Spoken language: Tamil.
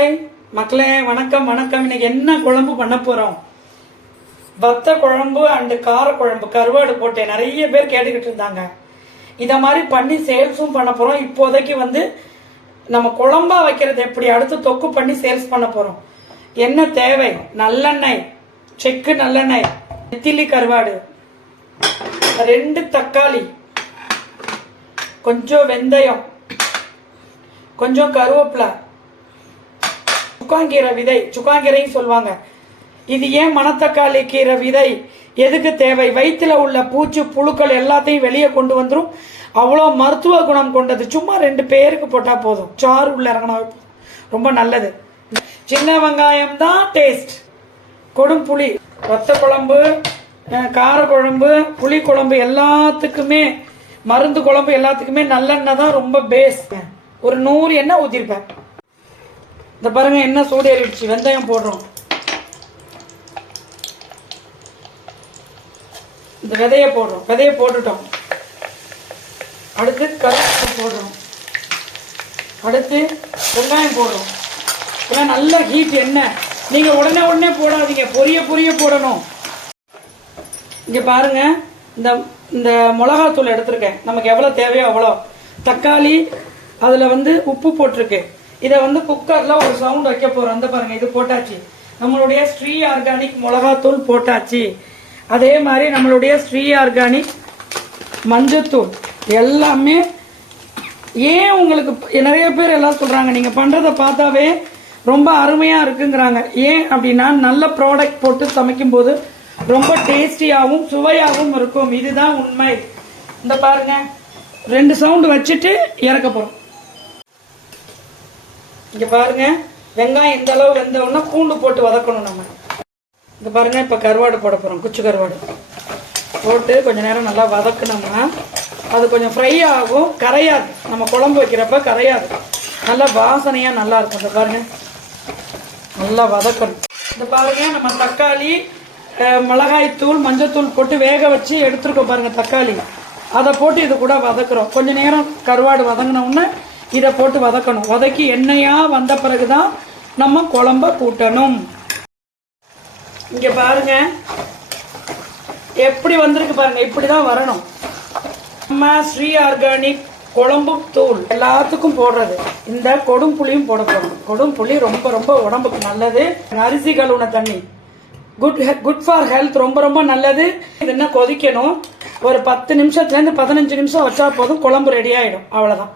ஹாய் மக்களே, வணக்கம் வணக்கம். இன்னைக்கு என்ன குழம்பு பண்ண போறோம்? வத்த குழம்பு அண்டு கார குழம்பு, கருவாடு போட்டு நிறைய பேர் கேட்டுக்கிட்டு இருந்தாங்க. இத மாதிரி பண்ணி சேல்ஸும் பண்ண போறோம். இப்போதைக்கு நம்ம குழம்பா வைக்கிறது எப்படி, அடுத்து தொக்கு பண்ணி சேல்ஸ் பண்ண போறோம். என்ன தேவை? நல்லெண்ணெய், செக்கு நல்லெண்ணெய், நெத்திலி கருவாடு, 2 தக்காளி, கொஞ்சம் வெந்தயம், கொஞ்சம் கருவேப்பிலை, சுக்காங்கீரை விதை, சுக்காங்கீரைன்னு சொல்லுவாங்க. இது ஏன் மணத்தக்காளி கீரை விதை எதுக்கு தேவை? வயிற்றுல உள்ள பூச்சி புழுக்கள் எல்லாத்தையும் வெளியே கொண்டு வந்துடும். அவ்வளோ மருத்துவ குணம் கொண்டது. சும்மா 2 பேருக்கு போட்டா போதும், சாறு உள்ள இறங்கினா ரொம்ப நல்லது. சின்ன வெங்காயம் தான் டேஸ்ட். கொடும் புளி, வத்த குழம்பு, கார குழம்பு, புளி குழம்பு எல்லாத்துக்குமே, மருந்து குழம்பு எல்லாத்துக்குமே நல்லெண்ணெய் தான் ரொம்ப பேஸ். ஒரு 100 எண்ணெய் ஊற்றிருப்பேன். இந்த பாருங்க, எண்ணெய் சூடேறிடுச்சு. வெந்தயம் போடுறோம். இந்த விதைய போடுறோம். விதைய போட்டுட்டோம். அடுத்து கருவேப்பிலை போடுறோம். அடுத்து வெங்காயம் போடுறோம். இதெல்லாம் நல்ல ஹீட் எண்ணெய். நீங்க உடனே போடாதீங்க, பொரிய போடணும். இங்க பாருங்க, இந்த மிளகாத்தூள் எடுத்திருக்கேன். நமக்கு எவ்வளவு தேவையோ அவ்வளோ. தக்காளி, அதுல உப்பு போட்டிருக்கு. இதை குக்கர்ல ஒரு சவுண்ட் வைக்க போறோம். அந்த பாருங்க, இது போட்டாச்சு. நம்மளுடைய ஸ்ரீ ஆர்கானிக் மிளகாத்தூள் போட்டாச்சு. அதே மாதிரி நம்மளுடைய ஸ்ரீ ஆர்கானிக் மஞ்சத்தூள் எல்லாமே. ஏன் உங்களுக்கு நிறைய பேர் எல்லாம் சொல்றாங்க, நீங்க பண்றதை பார்த்தாவே ரொம்ப அருமையா இருக்குங்கிறாங்க. ஏன் அப்படின்னா, நல்ல ப்ராடக்ட் போட்டு சமைக்கும் போது ரொம்ப டேஸ்டியாகவும் சுவையாகவும் இருக்கும். இதுதான் உண்மை. இந்த பாருங்க, 2 சவுண்ட் வச்சுட்டு இறக்க போறோம். இங்க பாருங்க, வெங்காயம் இந்த அளவு வெந்தவுடனே பூண்டு போட்டு வதக்கணும் நம்ம. இங்க பாருங்க, இப்ப கருவாடு போட போறோம். குச்சி கருவாடு போட்டு கொஞ்ச நேரம் நல்லா வதக்கணும்னா அது கொஞ்சம் ஃப்ரை ஆகும், கரையாது. நம்ம குழம்பு வைக்கிறப்ப கரையாது, நல்லா வாசனையா நல்லா இருக்கும். இந்த பாருங்க, நல்லா வதக்கணும். இந்த பாருங்க, நம்ம தக்காளி, மிளகாய் தூள், மஞ்சத்தூள் போட்டு வேக வச்சு எடுத்துருக்கோம். பாருங்க, தக்காளி அதை போட்டு இது கூட வதக்குறோம். கொஞ்ச நேரம் கருவாடு வதங்கினோம்னா இதை போட்டு வதக்கணும். வதக்கி எண்ணெயா வந்த பிறகுதான் நம்ம குழம்ப கூட்டணும். இங்க பாருங்க எப்படி வந்திருக்கு பாருங்க. இப்படிதான் வரணும். நம்ம ஸ்ரீ ஆர்கானிக் குழம்பு தூள் எல்லாத்துக்கும் போடுறது. இந்த கொடும் புளியும் போட போறோம். கொடும் புளி ரொம்ப ரொம்ப உடம்புக்கு நல்லது. அரிசி கழுவுன தண்ணி, குட் ஃபார் ஹெல்த், ரொம்ப ரொம்ப நல்லது. இது என்ன கொதிக்கணும். ஒரு 10 நிமிஷத்துல இருந்து 15 நிமிஷம் வச்சா போதும், குழம்பு ரெடி ஆயிடும். அவ்வளவுதான்.